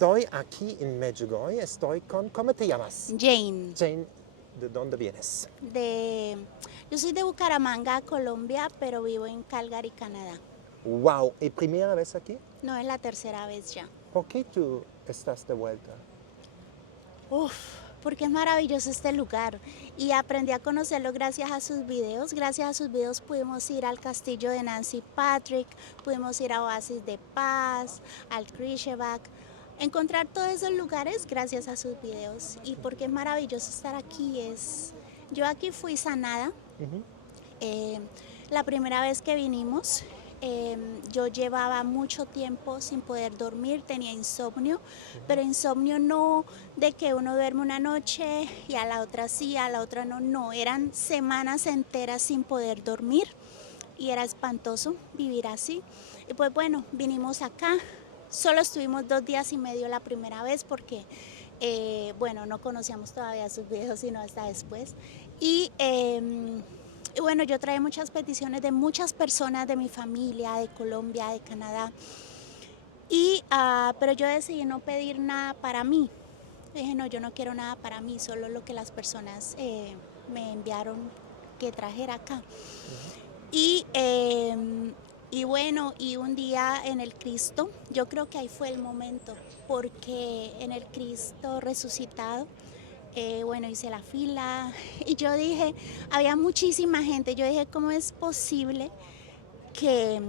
Estoy aquí en Medjugorje, estoy con, ¿cómo te llamas? Jane, Jane, ¿de dónde vienes? yo soy de Bucaramanga, Colombia, pero vivo en Calgary, Canadá. Wow, ¿y primera vez aquí? No es la tercera vez ya. ¿Por qué tú estás de vuelta? Uf, porque es maravilloso este lugar y aprendí a conocerlo gracias a sus videos. Gracias a sus videos pudimos ir al castillo de Nancy Patrick, pudimos ir a Oasis de Paz, al Krishevak, encontrar todos esos lugares gracias a sus videos y porque es maravilloso estar aquí. Yo aquí fui sanada. Eh, la primera vez que vinimos, yo llevaba mucho tiempo sin poder dormir, tenía insomnio, pero insomnio no de que uno duerme una noche y a la otra sí, a la otra no, eran semanas enteras sin poder dormir y era espantoso vivir así. Y pues bueno, vinimos acá, solo estuvimos 2 días y medio la primera vez porque bueno, no conocíamos todavía sus videos sino hasta después. Y bueno, yo traía muchas peticiones de muchas personas de mi familia, de Colombia, de Canadá. Pero yo decidí no pedir nada para mí. Dije, no, yo no quiero nada para mí, solo lo que las personas me enviaron que trajera acá. Y, eh, y bueno, y un día en el Cristo, yo creo que ahí fue el momento, porque en el Cristo resucitado, bueno, hice la fila y yo dije, había muchísima gente, yo dije, ¿cómo es posible que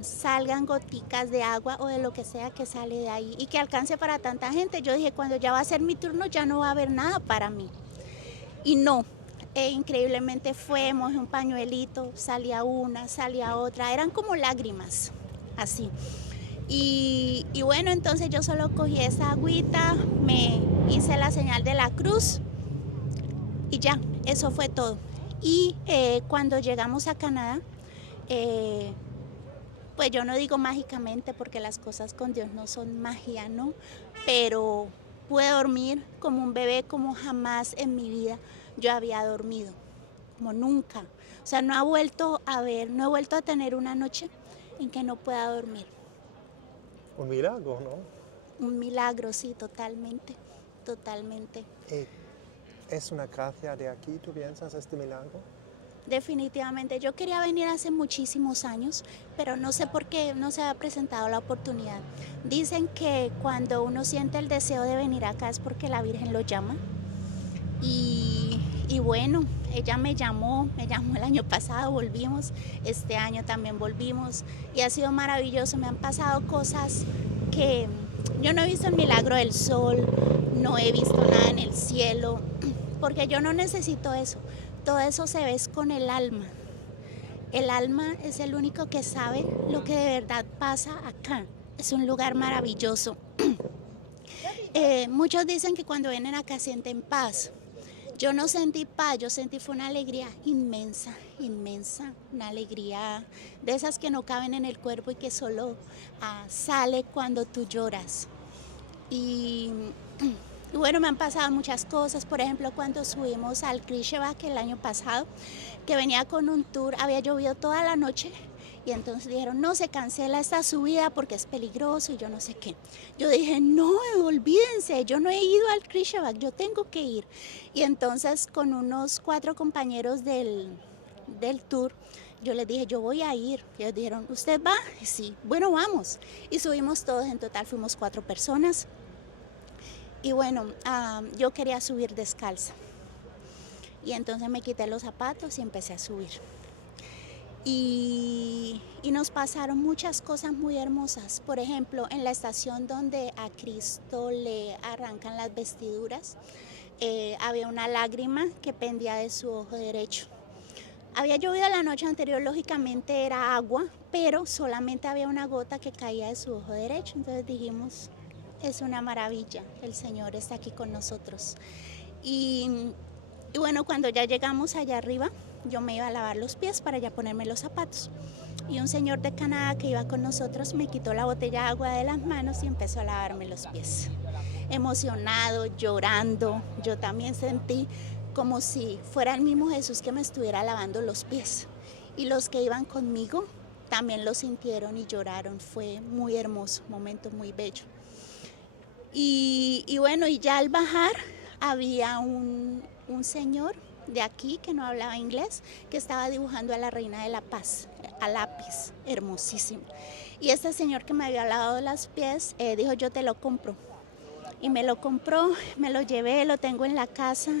salgan goticas de agua o de lo que sea que sale de ahí y que alcance para tanta gente? Yo dije, cuando ya va a ser mi turno ya no va a haber nada para mí. Y no, increíblemente fue, mojé un pañuelito, salía una, salía otra, eran como lágrimas, así. Y bueno, entonces yo solo cogí esa agüita, me hice la señal de la cruz y ya, eso fue todo. Y cuando llegamos a Canadá, pues yo no digo mágicamente porque las cosas con Dios no son magia, ¿no? Pero pude dormir como un bebé, como jamás en mi vida yo había dormido, como nunca. O sea, no he vuelto a tener una noche en que no pueda dormir. Un milagro, ¿no? Un milagro, sí, totalmente, totalmente. ¿Es una gracia de aquí, tú piensas, este milagro? Definitivamente, yo quería venir hace muchísimos años, pero no sé por qué no se ha presentado la oportunidad. Dicen que cuando uno siente el deseo de venir acá es porque la Virgen lo llama. Y bueno, ella me llamó el año pasado, volvimos, este año también volvimos y ha sido maravilloso. Me han pasado cosas que yo no he visto el milagro del sol, no he visto nada en el cielo, porque yo no necesito eso. Todo eso se ve con el alma. El alma es el único que sabe lo que de verdad pasa acá. Es un lugar maravilloso. Muchos dicen que cuando vienen acá sienten paz. Yo no sentí paz, yo sentí fue una alegría inmensa, inmensa, una alegría de esas que no caben en el cuerpo y que solo sale cuando tú lloras. Y bueno, me han pasado muchas cosas, por ejemplo, cuando subimos al Krishevak el año pasado, que venía con un tour, había llovido toda la noche y entonces dijeron, no, se cancela esta subida porque es peligroso y yo no sé qué. Yo dije, no, olvídense, yo no he ido al Krishevak, yo tengo que ir. Y entonces con unos 4 compañeros del tour, yo les dije, yo voy a ir. Y ellos dijeron, ¿usted va? Sí, bueno, vamos. Y subimos todos, en total fuimos 4 personas. Y bueno, yo quería subir descalza. Y entonces me quité los zapatos y empecé a subir. Y nos pasaron muchas cosas muy hermosas. Por ejemplo, en la estación donde a Cristo le arrancan las vestiduras, había una lágrima que pendía de su ojo derecho. Había llovido la noche anterior, lógicamente era agua, pero solamente había una gota que caía de su ojo derecho. Entonces dijimos, es una maravilla, el Señor está aquí con nosotros. Y bueno, cuando ya llegamos allá arriba, yo me iba a lavar los pies para ya ponerme los zapatos. Y un señor de Canadá que iba con nosotros me quitó la botella de agua de las manos y empezó a lavarme los pies. Emocionado, llorando, yo también sentí como si fuera el mismo Jesús que me estuviera lavando los pies. Y los que iban conmigo también lo sintieron y lloraron. Fue muy hermoso, un momento muy bello. Y bueno, y ya al bajar había un señor de aquí que no hablaba inglés, que estaba dibujando a la Reina de la Paz a lápiz, hermosísimo. Y este señor que me había lavado los pies dijo, yo te lo compro. Y me lo compró, me lo llevé, lo tengo en la casa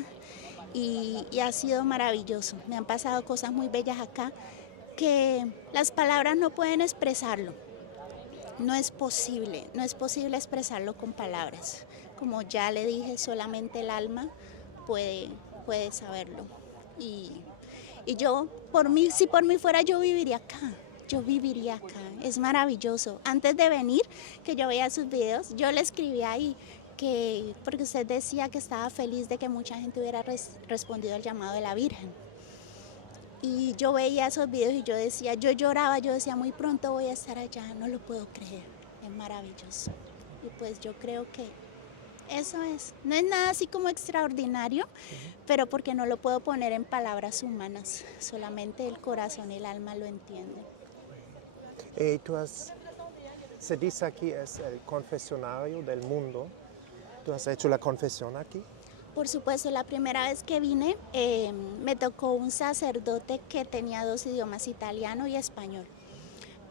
y ha sido maravilloso. Me han pasado cosas muy bellas acá que las palabras no pueden expresarlo. No es posible expresarlo con palabras. Como ya le dije, solamente el alma puede saberlo. Y yo, si por mí fuera, yo viviría acá. Yo viviría acá. Es maravilloso. Antes de venir, que yo veía sus videos, yo le escribí ahí porque usted decía que estaba feliz de que mucha gente hubiera respondido al llamado de la Virgen. Y yo veía esos videos y yo decía, yo lloraba, yo decía, muy pronto voy a estar allá, no lo puedo creer, es maravilloso. Y pues yo creo que eso es, no es nada así como extraordinario, pero porque no lo puedo poner en palabras humanas, solamente el corazón y el alma lo entienden. Se dice aquí es el confesionario del mundo. ¿Tú has hecho la confesión aquí? Por supuesto, la primera vez que vine me tocó un sacerdote que tenía 2 idiomas, italiano y español.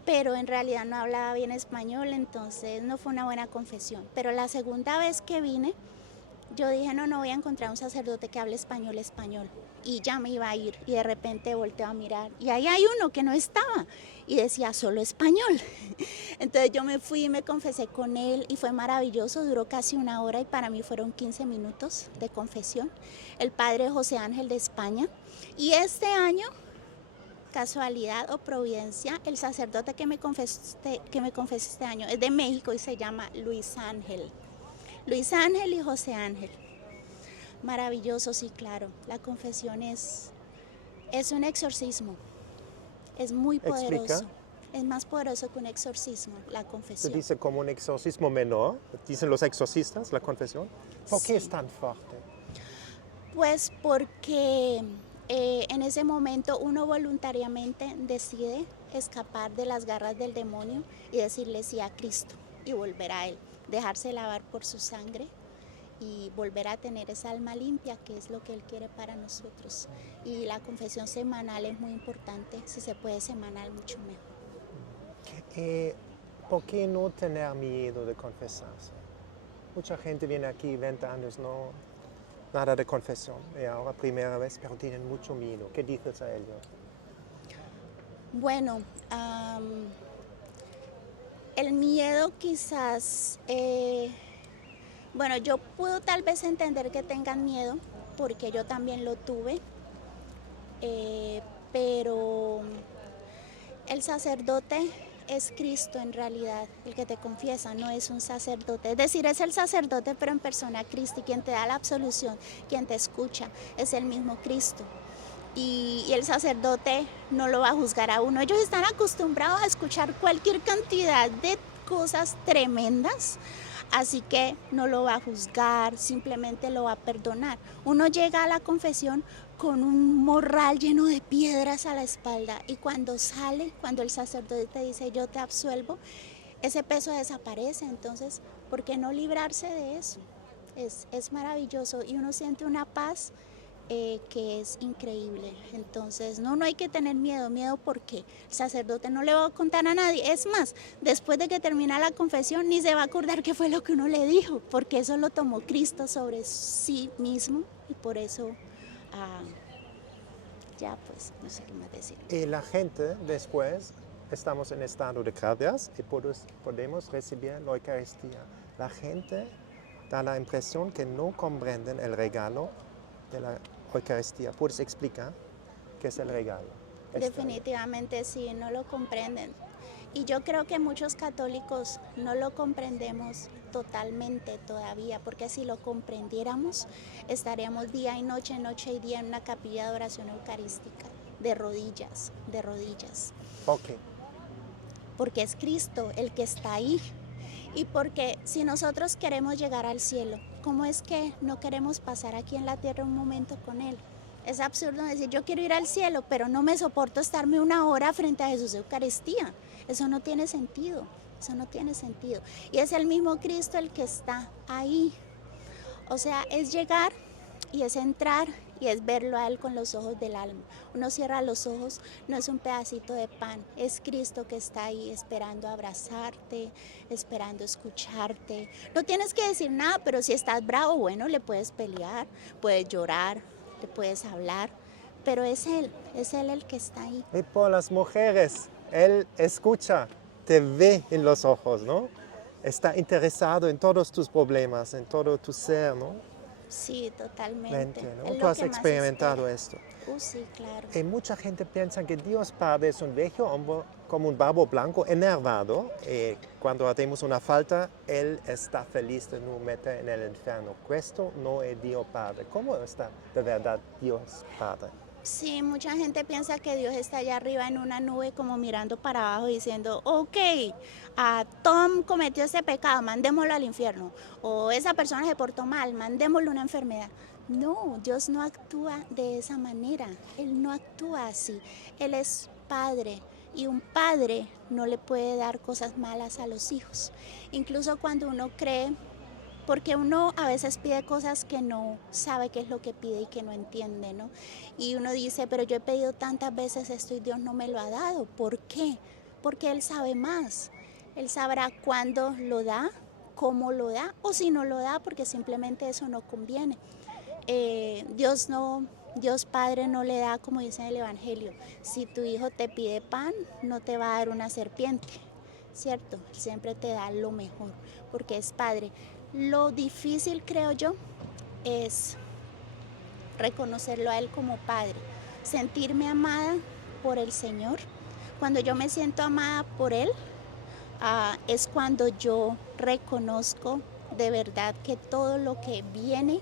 Pero en realidad no hablaba bien español, entonces no fue una buena confesión. Pero la segunda vez que vine, yo dije, no voy a encontrar un sacerdote que hable español. Y ya me iba a ir y de repente volteo a mirar y ahí hay uno que no estaba y decía solo español. Entonces yo me fui y me confesé con él y fue maravilloso, duró casi 1 hora y para mí fueron 15 minutos de confesión. El padre José Ángel de España. Y este año, casualidad o providencia, el sacerdote que me confesó este año es de México y se llama Luis Ángel. Luis Ángel y José Ángel. Maravilloso, sí, claro. La confesión es un exorcismo. Es muy poderoso. ¿Explica? Es más poderoso que un exorcismo, la confesión. Se dice como un exorcismo menor, dicen los exorcistas, la confesión. ¿Por qué Sí. es tan fuerte? Pues porque en ese momento uno voluntariamente decide escapar de las garras del demonio y decirle sí a Cristo y volver a Él, dejarse lavar por su sangre y volver a tener esa alma limpia, que es lo que Él quiere para nosotros. Y la confesión semanal es muy importante, si se puede semanal, mucho mejor. ¿Por qué no tener miedo de confesarse? Mucha gente viene aquí 20 años, nada de confesión, y ahora primera vez, pero tienen mucho miedo. ¿Qué dices a ellos? Bueno, el miedo quizás... Bueno, yo puedo tal vez entender que tengan miedo, porque yo también lo tuve, pero el sacerdote es Cristo en realidad, el que te confiesa, no es un sacerdote. Es decir, es el sacerdote, pero en persona Cristo, y quien te da la absolución, quien te escucha, es el mismo Cristo. Y el sacerdote no lo va a juzgar a uno. Ellos están acostumbrados a escuchar cualquier cantidad de cosas tremendas, así que no lo va a juzgar, simplemente lo va a perdonar. Uno llega a la confesión con un morral lleno de piedras a la espalda y cuando sale, cuando el sacerdote te dice yo te absuelvo, ese peso desaparece. Entonces, ¿por qué no librarse de eso? Es maravilloso y uno siente una paz que es increíble. Entonces no hay que tener miedo porque el sacerdote no le va a contar a nadie. Es más, después de que termina la confesión ni se va a acordar qué fue lo que uno le dijo, porque eso lo tomó Cristo sobre sí mismo y por eso ya pues no sé qué más decir. Y la gente después, estamos en estado de gracias y podemos recibir la Eucaristía. La gente da la impresión que no comprenden el regalo de la Eucaristía. ¿Puedes explicar qué es el regalo? Definitivamente sí, no lo comprenden. Y yo creo que muchos católicos no lo comprendemos totalmente todavía, porque si lo comprendiéramos, estaríamos día y noche y día en una capilla de oración eucarística, de rodillas. ¿Por qué? Porque es Cristo el que está ahí. Y porque si nosotros queremos llegar al cielo, ¿cómo es que no queremos pasar aquí en la tierra un momento con Él? Es absurdo decir, yo quiero ir al cielo, pero no me soporto estarme 1 hora frente a Jesús de Eucaristía. Eso no tiene sentido. Eso no tiene sentido. Y es el mismo Cristo el que está ahí. O sea, es llegar y es entrar y es verlo a Él con los ojos del alma. Uno cierra los ojos, no es un pedacito de pan, es Cristo que está ahí esperando abrazarte, esperando escucharte. No tienes que decir nada, pero si estás bravo, bueno, le puedes pelear, puedes llorar, le puedes hablar, pero es Él el que está ahí. Y por las mujeres, Él escucha, te ve en los ojos, ¿no? Está interesado en todos tus problemas, en todo tu ser, ¿no? Sí, totalmente. ¿no? Es Tú lo has que más experimentado espera. esto. Sí, claro. Y mucha gente piensa que Dios Padre es un viejo hombre como un barbo blanco, enervado, y cuando hacemos una falta, Él está feliz de nos meter en el infierno. Esto no es Dios Padre. ¿Cómo está de verdad Dios Padre? Sí, mucha gente piensa que Dios está allá arriba en una nube como mirando para abajo diciendo, ok, Tom cometió ese pecado, mandémoslo al infierno. O esa persona se portó mal, mandémosle una enfermedad. No, Dios no actúa de esa manera. Él no actúa así. Él es padre y un padre no le puede dar cosas malas a los hijos. Incluso cuando uno cree, porque uno a veces pide cosas que no sabe qué es lo que pide y que no entiende, ¿no? Y uno dice, pero yo he pedido tantas veces esto y Dios no me lo ha dado. ¿Por qué? Porque Él sabe más. Él sabrá cuándo lo da, cómo lo da, o si no lo da, porque simplemente eso no conviene. Dios Padre no le da, como dice en el Evangelio, si tu hijo te pide pan, no te va a dar una serpiente, ¿cierto? Siempre te da lo mejor, porque es Padre. Lo difícil, creo yo, es reconocerlo a Él como Padre, sentirme amada por el Señor. Cuando yo me siento amada por Él, es cuando yo reconozco de verdad que todo lo que viene,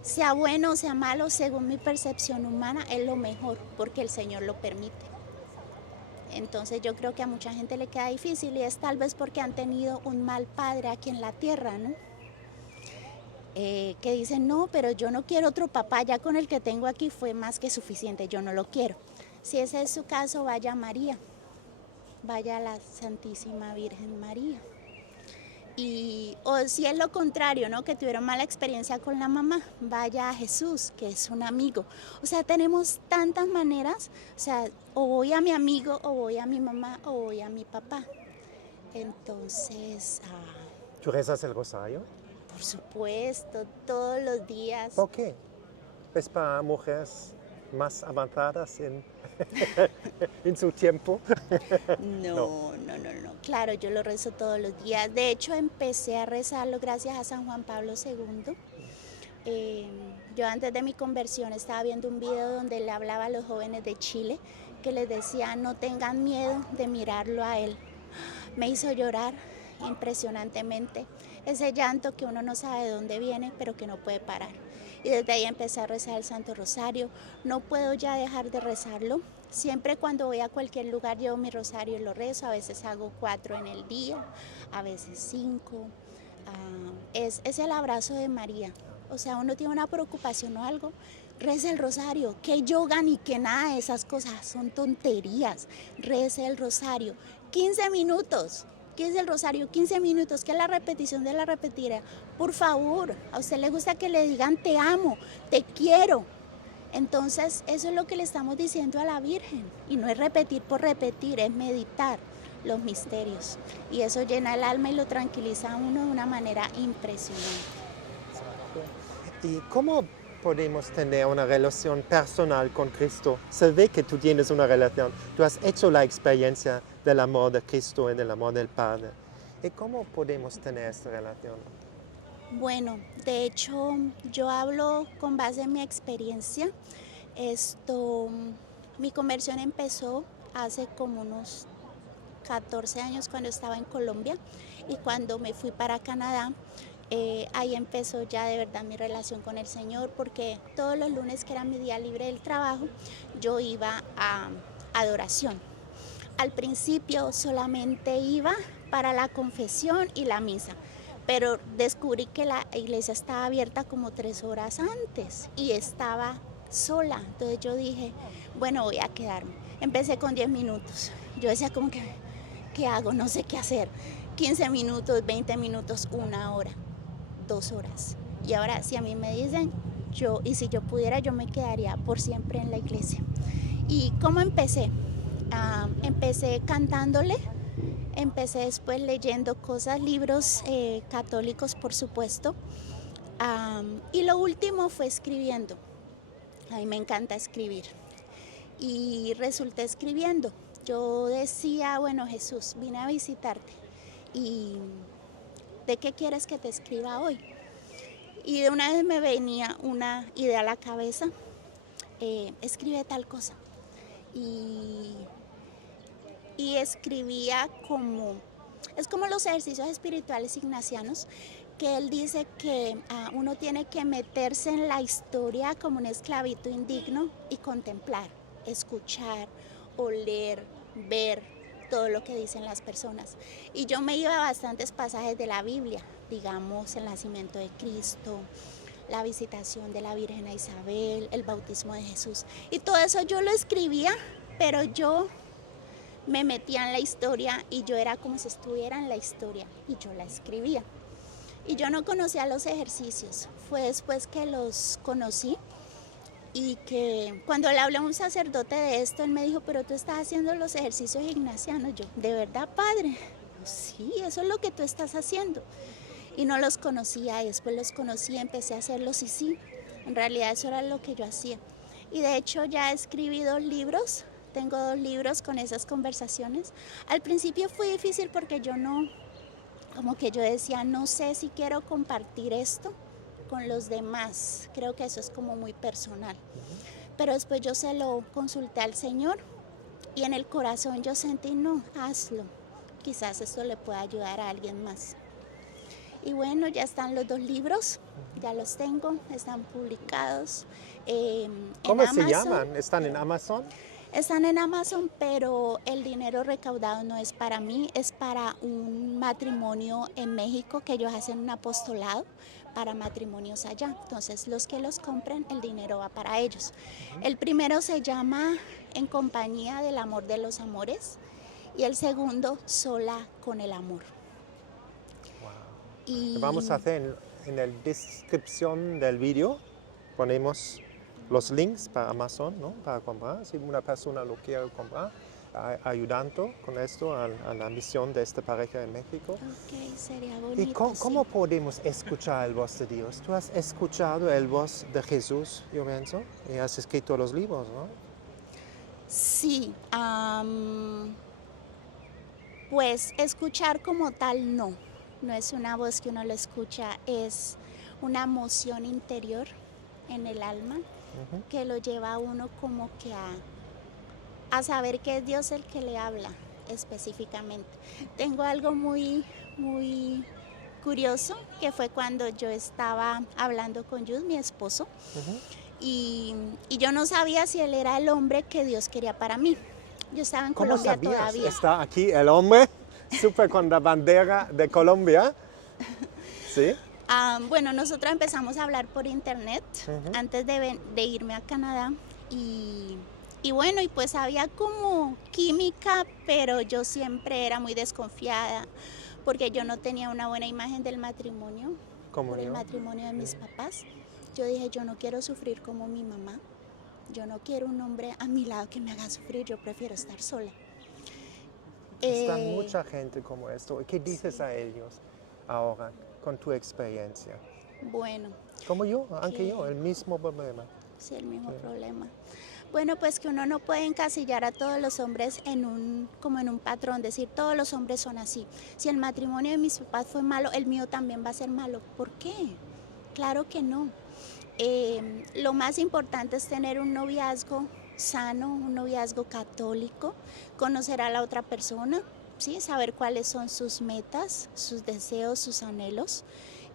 sea bueno o sea malo, según mi percepción humana, es lo mejor, porque el Señor lo permite. Entonces yo creo que a mucha gente le queda difícil y es tal vez porque han tenido un mal padre aquí en la tierra, ¿no? Que dicen, no, pero yo no quiero otro papá, ya con el que tengo aquí fue más que suficiente, yo no lo quiero. Si ese es su caso, vaya a María, vaya a la Santísima Virgen María. O si es lo contrario, ¿no? Que tuvieron mala experiencia con la mamá, vaya a Jesús, que es un amigo. O sea, tenemos tantas maneras, o sea, o voy a mi amigo, o voy a mi mamá, o voy a mi papá. Entonces, ¿Tú rezas el rosario? por supuesto, todos los días. ¿Por qué? ¿Es para mujeres más avanzadas en su tiempo? No. Claro, yo lo rezo todos los días. De hecho, empecé a rezarlo gracias a San Juan Pablo II. Yo antes de mi conversión estaba viendo un video donde le hablaba a los jóvenes de Chile, que les decía, no tengan miedo de mirarlo a él. Me hizo llorar impresionantemente. Ese llanto que uno no sabe de dónde viene, pero que no puede parar. Y desde ahí empecé a rezar el Santo Rosario. No puedo ya dejar de rezarlo. Siempre cuando voy a cualquier lugar llevo mi rosario y lo rezo. A veces hago 4 en el día, a veces 5. Es el abrazo de María. O sea, uno tiene una preocupación o algo, reza el rosario. Que yoga ni que nada de esas cosas, son tonterías. Reza el rosario. 15 minutos. ¿Qué es el rosario? 15 minutos, ¿qué es la repetición de la repetida? Por favor, a usted le gusta que le digan te amo, te quiero. Entonces, eso es lo que le estamos diciendo a la Virgen. Y no es repetir por repetir, es meditar los misterios. Y eso llena el alma y lo tranquiliza a uno de una manera impresionante. ¿Y cómo podemos tener una relación personal con Cristo? Se ve que tú tienes una relación. Tú has hecho la experiencia del amor de Cristo y del amor del Padre. ¿Y cómo podemos tener esta relación? Bueno, de hecho, yo hablo con base en mi experiencia. Mi conversión empezó hace como unos 14 años cuando estaba en Colombia y cuando me fui para Canadá. Ahí empezó ya de verdad mi relación con el Señor, porque todos los lunes, que era mi día libre del trabajo, yo iba a adoración. Al principio solamente iba para la confesión y la misa, pero descubrí que la iglesia estaba abierta como 3 horas antes y estaba sola. Entonces yo dije, bueno, voy a quedarme. Empecé con 10 minutos. Yo decía como que, ¿qué hago? No sé qué hacer. 15 minutos, 20 minutos, 1 hora, 2 horas. Y ahora, si a mí me dicen, y si yo pudiera, yo me quedaría por siempre en la iglesia. ¿Y cómo empecé? Empecé cantándole, empecé después leyendo cosas, libros católicos, por supuesto. Y lo último fue escribiendo. A mí me encanta escribir. Y resulté escribiendo. Yo decía, bueno, Jesús, vine a visitarte. ¿Y de qué quieres que te escriba hoy? Y de una vez me venía una idea a la cabeza. Escribe tal cosa. Y escribía es como los ejercicios espirituales ignacianos, que él dice que uno tiene que meterse en la historia como un esclavito indigno y contemplar, escuchar, oler, ver todo lo que dicen las personas. Y yo me iba a bastantes pasajes de la Biblia, digamos el nacimiento de Cristo, la visitación de la Virgen a Isabel, el bautismo de Jesús. Y todo eso yo lo escribía, pero yo me metía en la historia y yo era como si estuviera en la historia y yo la escribía. Y yo no conocía los ejercicios, fue después que los conocí y que cuando le hablé a un sacerdote de esto, él me dijo, pero tú estás haciendo los ejercicios ignacianos. Yo, ¿de verdad, padre? Sí, eso es lo que tú estás haciendo. Y no los conocía, y después los conocí, empecé a hacerlos y sí, en realidad eso era lo que yo hacía. Y de hecho ya escribí 2 libros, tengo 2 libros con esas conversaciones. Al principio fue difícil porque yo decía, no sé si quiero compartir esto con los demás, creo que eso es como muy personal. Pero después yo se lo consulté al Señor y en el corazón yo sentí, no, hazlo, quizás esto le pueda ayudar a alguien más. Y bueno, ya están los 2 libros, ya los tengo, están publicados ¿Cómo en se Amazon. llaman? ¿Están en Amazon? Están en Amazon, pero el dinero recaudado no es para mí, es para un matrimonio en México que ellos hacen un apostolado para matrimonios allá. Entonces, los que los compren, el dinero va para ellos. El primero se llama En compañía del amor de los amores y el segundo, Sola con el amor. Y vamos a hacer en la descripción del vídeo, ponemos los links para Amazon, ¿no? Para comprar, si una persona lo quiere comprar, ayudando con esto a la misión de esta pareja en México. Ok, sería bonito. ¿Y cómo podemos escuchar el voz de Dios? Tú has escuchado el voz de Jesús, yo pienso, y has escrito los libros, ¿no? Sí, pues escuchar como tal no es una voz que uno lo escucha, es una emoción interior en el alma que lo lleva a uno como que a saber que es Dios el que le habla específicamente. Tengo algo muy, muy curioso que fue cuando yo estaba hablando con Jude, mi esposo, y yo no sabía si él era el hombre que Dios quería para mí. Yo estaba en Colombia todavía. Está aquí el hombre, súper con la bandera de Colombia. ¿Sí? Bueno, nosotros empezamos a hablar por internet antes de irme a Canadá y bueno, y pues había como química, pero yo siempre era muy desconfiada porque yo no tenía una buena imagen del matrimonio, por el matrimonio de mis papás. Yo dije, yo no quiero sufrir como mi mamá, yo no quiero un hombre a mi lado que me haga sufrir, yo prefiero estar sola. Está mucha gente como esto. ¿Qué dices a ellos ahora con tu experiencia? Bueno. Como yo, aunque yo, el mismo problema. Sí, el mismo problema. Bueno, pues que uno no puede encasillar a todos los hombres como en un patrón, decir todos los hombres son así. Si el matrimonio de mis papás fue malo, el mío también va a ser malo. ¿Por qué? Claro que no. Lo más importante es tener un noviazgo sano, un noviazgo católico, conocer a la otra persona, ¿sí? Saber cuáles son sus metas, sus deseos, sus anhelos.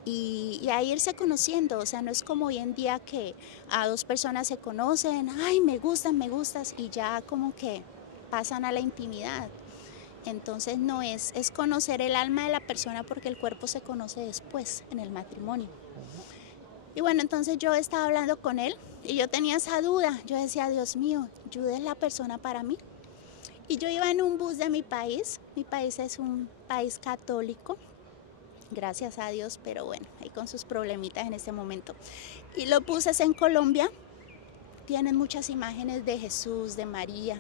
Y a irse conociendo, o sea, no es como hoy en día que a 2 personas se conocen, ay, me gustas, y ya como que pasan a la intimidad. Entonces no es conocer el alma de la persona porque el cuerpo se conoce después, en el matrimonio. Y bueno, entonces yo estaba hablando con él y yo tenía esa duda, yo decía, Dios mío, ¿Jude es la persona para mí? Y yo iba en un bus de mi país es un país católico, gracias a Dios, pero bueno, ahí con sus problemitas en este momento. Y los buses en Colombia tienen muchas imágenes de Jesús, de María,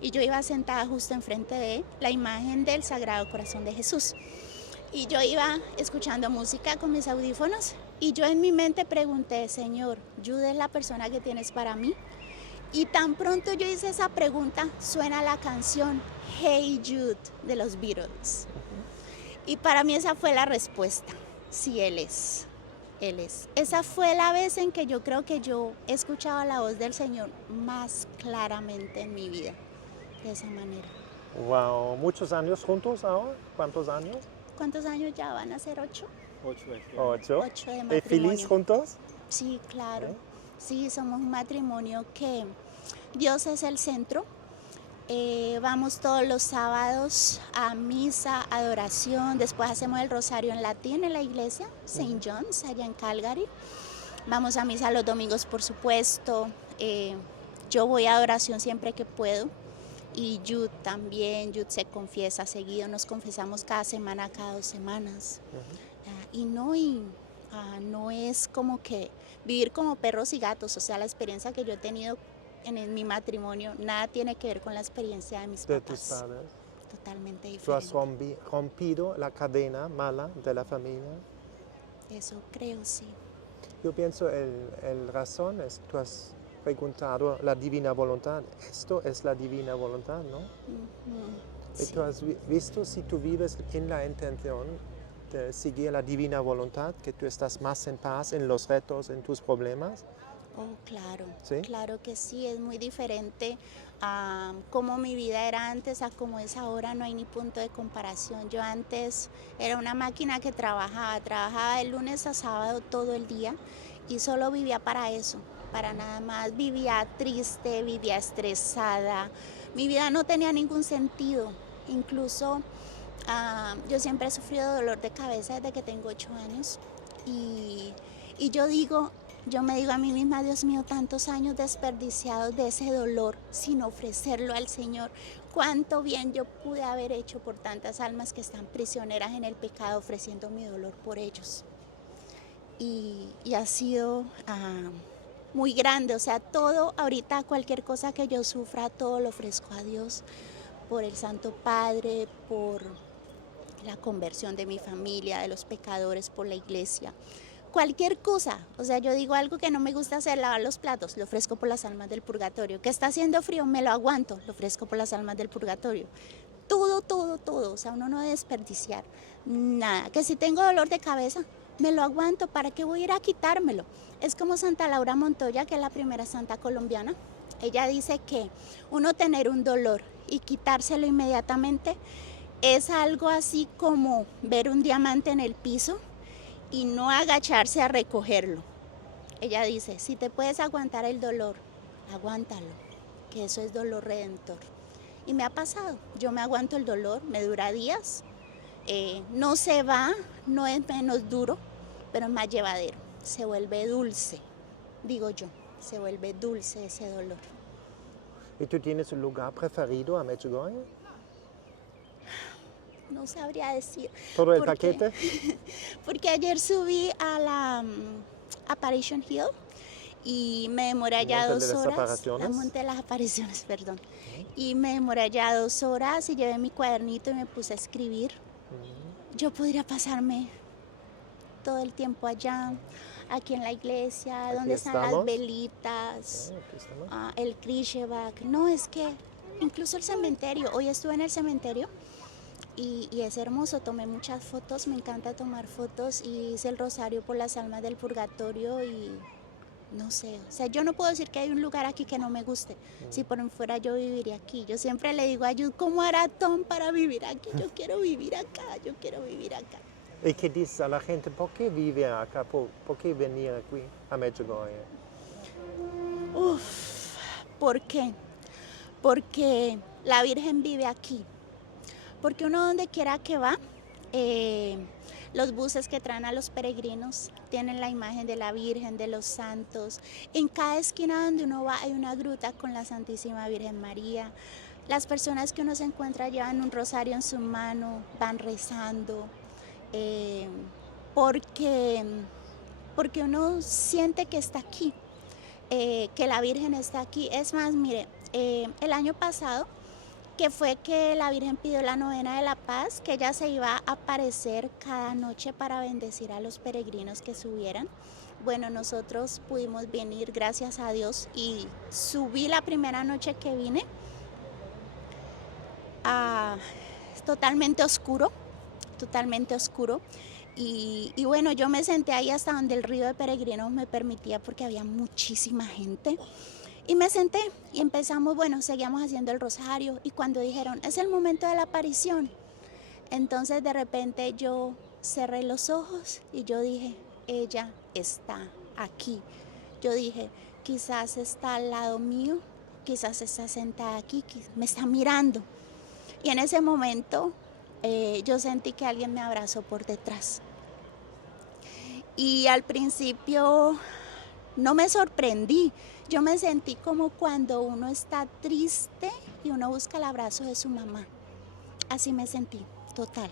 y yo iba sentada justo enfrente de la imagen del Sagrado Corazón de Jesús. Y yo iba escuchando música con mis audífonos y yo en mi mente pregunté, Señor, ¿Jude es la persona que tienes para mí? Y tan pronto yo hice esa pregunta, suena la canción Hey Jude de los Beatles. Y para mí esa fue la respuesta, sí, Él es. Él es. Esa fue la vez en que yo creo que yo he escuchado la voz del Señor más claramente en mi vida, de esa manera. Wow, ¿muchos años juntos ahora? ¿Cuántos años? ¿Cuántos años ya van a ser? 8. 8. 8 de ¿Y matrimonio. feliz juntos? Sí, claro. Sí, somos un matrimonio que Dios es el centro. Vamos todos los sábados a misa, adoración, después hacemos el rosario en latín en la iglesia, St. John's, allá en Calgary. Vamos a misa los domingos, por supuesto. Yo voy a adoración siempre que puedo. Y Jude también, Jude se confiesa seguido, nos confesamos cada semana, cada 2 semanas. No es como que vivir como perros y gatos, o sea, la experiencia que yo he tenido en mi matrimonio, nada tiene que ver con la experiencia de mis De papás. tus padres. Totalmente ¿Tú has diferente. rompido la cadena mala de la familia? Eso creo, sí. Yo pienso el razón es, tú has preguntado la divina voluntad. Esto es la divina voluntad, ¿no? Y Sí. tú has visto si tú vives en la intención de seguir la divina voluntad, que tú estás más en paz en los retos, en tus problemas. Oh, claro, ¿Sí? claro que sí, es muy diferente a cómo mi vida era antes a cómo es ahora, no hay ni punto de comparación. Yo antes era una máquina que trabajaba de lunes a sábado todo el día y solo vivía para eso, para nada más. Vivía triste, vivía estresada, mi vida no tenía ningún sentido. Incluso yo siempre he sufrido dolor de cabeza desde que tengo 8 años y yo me digo a mí misma, Dios mío, tantos años desperdiciados de ese dolor sin ofrecerlo al Señor. Cuánto bien yo pude haber hecho por tantas almas que están prisioneras en el pecado, ofreciendo mi dolor por ellos. Y ha sido muy grande, o sea, todo, ahorita cualquier cosa que yo sufra, todo lo ofrezco a Dios, por el Santo Padre, por la conversión de mi familia, de los pecadores, por la iglesia. Cualquier cosa, o sea, yo digo algo que no me gusta hacer, lavar los platos, lo ofrezco por las almas del purgatorio. Que está haciendo frío, me lo aguanto, lo ofrezco por las almas del purgatorio. Todo, todo, todo, o sea, uno no debe desperdiciar nada. Que si tengo dolor de cabeza, me lo aguanto, ¿para qué voy a ir a quitármelo? Es como Santa Laura Montoya, que es la primera santa colombiana. Ella dice que uno tener un dolor y quitárselo inmediatamente es algo así como ver un diamante en el piso y no agacharse a recogerlo. Ella dice, si te puedes aguantar el dolor, aguántalo, que eso es dolor redentor. Y me ha pasado, yo me aguanto el dolor, me dura días, no se va, no es menos duro, pero es más llevadero, se vuelve dulce, digo yo, se vuelve dulce ese dolor. ¿Y tú tienes un lugar preferido a Medjugorje? No sabría decir. ¿Todo el ¿Por qué? paquete? Porque ayer subí a la Apparition Hill y me demoré allá Monte de 2 las horas. Apariciones. La Monte de las Apariciones, perdón. Y me demoré allá 2 horas y llevé mi cuadernito y me puse a escribir. Yo podría pasarme todo el tiempo allá, aquí en la iglesia, Aquí donde están estamos. las velitas, Aquí estamos. el Krishevak. No, es que incluso el cementerio. Hoy estuve en el cementerio. Y es hermoso, tomé muchas fotos, me encanta tomar fotos y hice el rosario por las almas del purgatorio y no sé, o sea, yo no puedo decir que hay un lugar aquí que no me guste, si por fuera yo viviría aquí. Yo siempre le digo a Jude, ¿cómo hará Tom para vivir aquí? Yo quiero vivir acá, yo quiero vivir acá. ¿Y qué dices a la gente? ¿Por qué vive acá? ¿Por qué venir aquí a Medjugorje? ¿Por qué? Porque la Virgen vive aquí. Porque uno donde quiera que va, los buses que traen a los peregrinos tienen la imagen de la Virgen, de los santos. En cada esquina donde uno va hay una gruta con la Santísima Virgen María. las personas que uno se encuentra llevan un rosario en su mano, van rezando, eh, porque, porque uno siente que está aquí, que la Virgen está aquí. Es más, mire, el año pasado, que fue que la Virgen pidió la novena de la paz, que ella se iba a aparecer cada noche para bendecir a los peregrinos que subieran. Bueno, nosotros pudimos venir, gracias a Dios, y subí la primera noche que vine, totalmente oscuro, totalmente oscuro. Y bueno, yo me senté ahí hasta donde el río de peregrinos me permitía, porque había muchísima gente. Y me senté y empezamos, bueno, seguíamos haciendo el rosario, y cuando dijeron, es el momento de la aparición, entonces de repente yo cerré los ojos y yo dije, ella está aquí. Yo dije, quizás está al lado mío, quizás está sentada aquí, me está mirando. Y en ese momento yo sentí que alguien me abrazó por detrás. Y al principio no me sorprendí, yo me sentí como cuando uno está triste y uno busca el abrazo de su mamá. Así me sentí, total.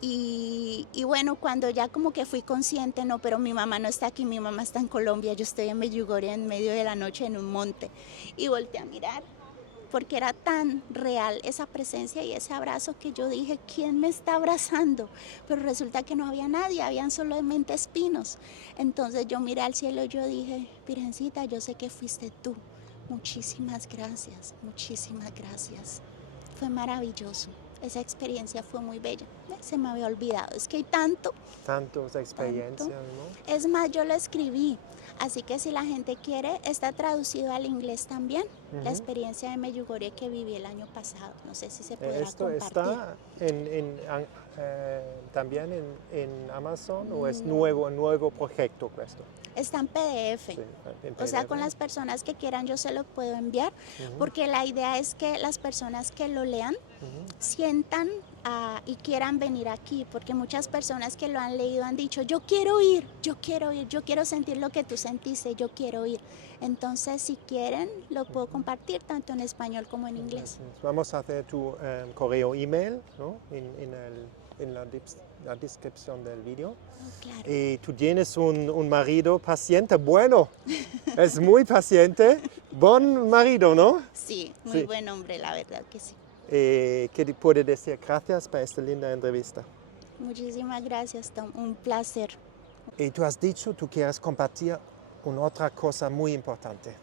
Y bueno, cuando ya como que fui consciente, no, pero mi mamá no está aquí, mi mamá está en Colombia, yo estoy en Medjugorje en medio de la noche en un monte. Y volteé a mirar, porque era tan real esa presencia y ese abrazo, que yo dije, ¿quién me está abrazando? Pero resulta que no había nadie, habían solamente espinos. Entonces yo miré al cielo y yo dije, Virgencita, yo sé que fuiste tú. Muchísimas gracias, muchísimas gracias. Fue maravilloso. Esa experiencia fue muy bella. Se me había olvidado. Es que hay Tantas experiencias, ¿no? Es más, yo lo escribí. Así que si la gente quiere, está traducido al inglés también. La experiencia de Medjugorje que viví el año pasado. No sé si se podrá ¿Esto compartir. está también en Amazon o es nuevo proyecto esto? Está en PDF. Sí, en O sea, PDF. con las personas que quieran yo se lo puedo enviar, porque la idea es que las personas que lo lean sientan y quieran venir aquí, porque muchas personas que lo han leído han dicho, yo quiero ir, yo quiero sentir lo que tú sentiste, yo quiero ir. Entonces, si quieren, lo puedo compartir tanto en español como en inglés. Vamos a hacer tu correo email, ¿no? en la descripción del vídeo. Claro. Y tú tienes un marido paciente, bueno, es muy paciente, buen marido, ¿no? Sí, muy buen hombre, la verdad que sí. ¿Qué te puedo decir? Gracias por esta linda entrevista. Muchísimas gracias, Tom, un placer. Y tú has dicho, tú quieres compartir una otra cosa muy importante.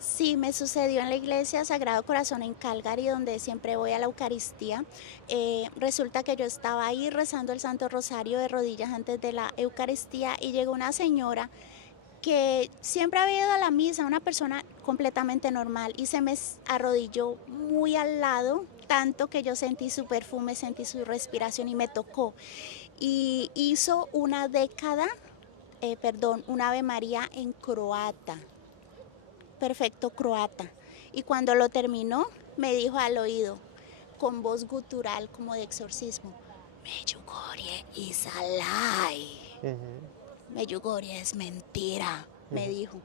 Sí, me sucedió en la iglesia Sagrado Corazón en Calgary, donde siempre voy a la Eucaristía. Resulta que yo estaba ahí rezando el Santo Rosario de rodillas antes de la Eucaristía, y llegó una señora que siempre había ido a la misa, una persona completamente normal, y se me arrodilló muy al lado, tanto que yo sentí su perfume, sentí su respiración y me tocó. Y hizo una Ave María en croata. Perfecto croata. Y cuando lo terminó, me dijo al oído, con voz gutural como de exorcismo, Medjugorje is a lie. Medjugorje es mentira, me dijo.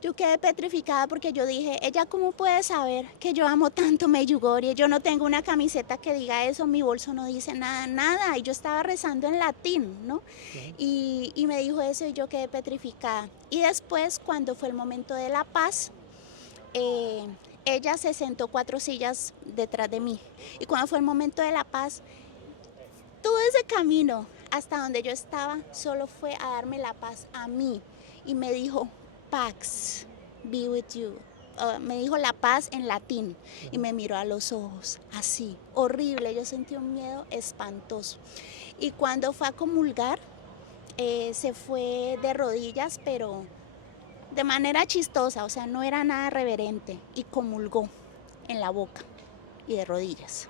Yo quedé petrificada, porque yo dije, ¿ella cómo puede saber que yo amo tanto Medjugorje? Yo no tengo una camiseta que diga eso, mi bolso no dice nada. Y yo estaba rezando en latín, ¿no? Y me dijo eso y yo quedé petrificada. Y después, cuando fue el momento de la paz, ella se sentó 4 sillas detrás de mí. Y cuando fue el momento de la paz, todo ese camino hasta donde yo estaba solo fue a darme la paz a mí. Y me dijo, Pax, be with you. Me dijo la paz en latín y me miró a los ojos, así, horrible. Yo sentí un miedo espantoso. Y cuando fue a comulgar, se fue de rodillas, pero de manera chistosa, o sea, no era nada reverente, y comulgó en la boca y de rodillas.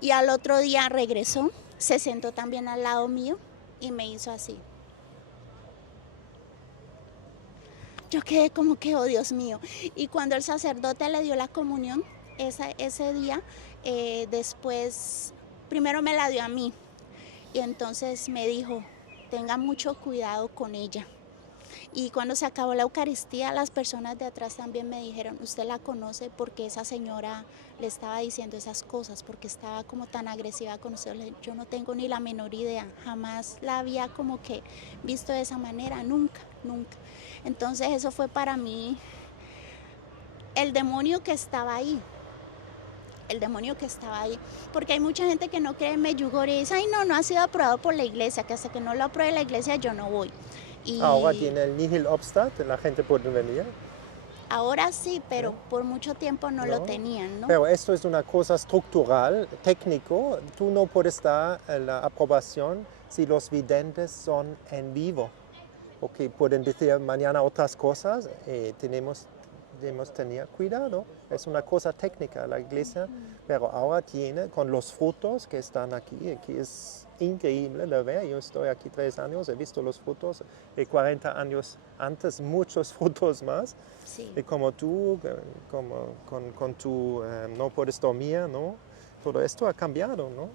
Y al otro día regresó, se sentó también al lado mío y me hizo así. Yo quedé como que, oh Dios mío. Y cuando el sacerdote le dio la comunión, ese día, después, primero me la dio a mí. Y entonces me dijo, tenga mucho cuidado con ella. Y cuando se acabó la Eucaristía, las personas de atrás también me dijeron, usted la conoce porque esa señora le estaba diciendo esas cosas, porque estaba como tan agresiva con usted. Yo no tengo ni la menor idea, jamás la había como que visto de esa manera, nunca, nunca. Entonces eso fue para mí el demonio que estaba ahí. El demonio que estaba ahí, porque hay mucha gente que no cree en Medjugorje y dice, ay no, no ha sido aprobado por la iglesia, que hasta que no lo apruebe la iglesia yo no voy. Y Ahora tiene el nihil obstat, la gente puede venir. ahora sí, pero por mucho tiempo no lo No. tenían, ¿no? Pero esto es una cosa estructural, técnico. Tú no puedes dar la aprobación si los videntes son en vivo. Porque pueden decir mañana otras cosas y debemos tener cuidado. Es una cosa técnica la iglesia, pero ahora tiene con los frutos que están aquí es increíble de ver. Yo estoy aquí 3 años, he visto los frutos y 40 años antes, muchos frutos más. Sí. Y como tú, como con tu no puedes dormir, ¿no? Todo esto ha cambiado, ¿no?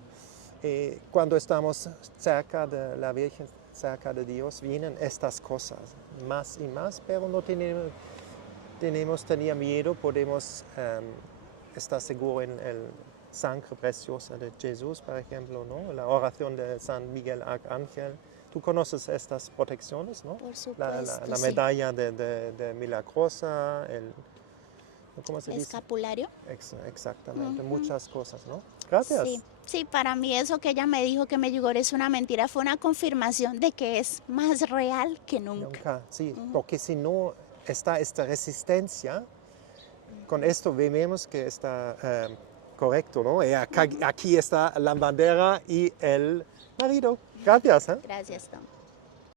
Y cuando estamos cerca de la Virgen, cerca de Dios, vienen estas cosas más y más, pero no tenemos tener miedo, podemos estar seguros en el sangre preciosa de Jesús, por ejemplo, ¿no? La oración de San Miguel Arcángel. Tú conoces estas protecciones, ¿no? Por supuesto, La sí. medalla de Milagrosa, ¿cómo se dice? Escapulario. Exactamente, muchas cosas, ¿no? Gracias. Sí, sí, para mí eso que ella me dijo que Medjugorje es una mentira fue una confirmación de que es más real que nunca. Nunca, sí, porque si no está esta resistencia, con esto vemos que está correcto, ¿no? Y aquí está la bandera y el marido. Gracias. Gracias, Tom.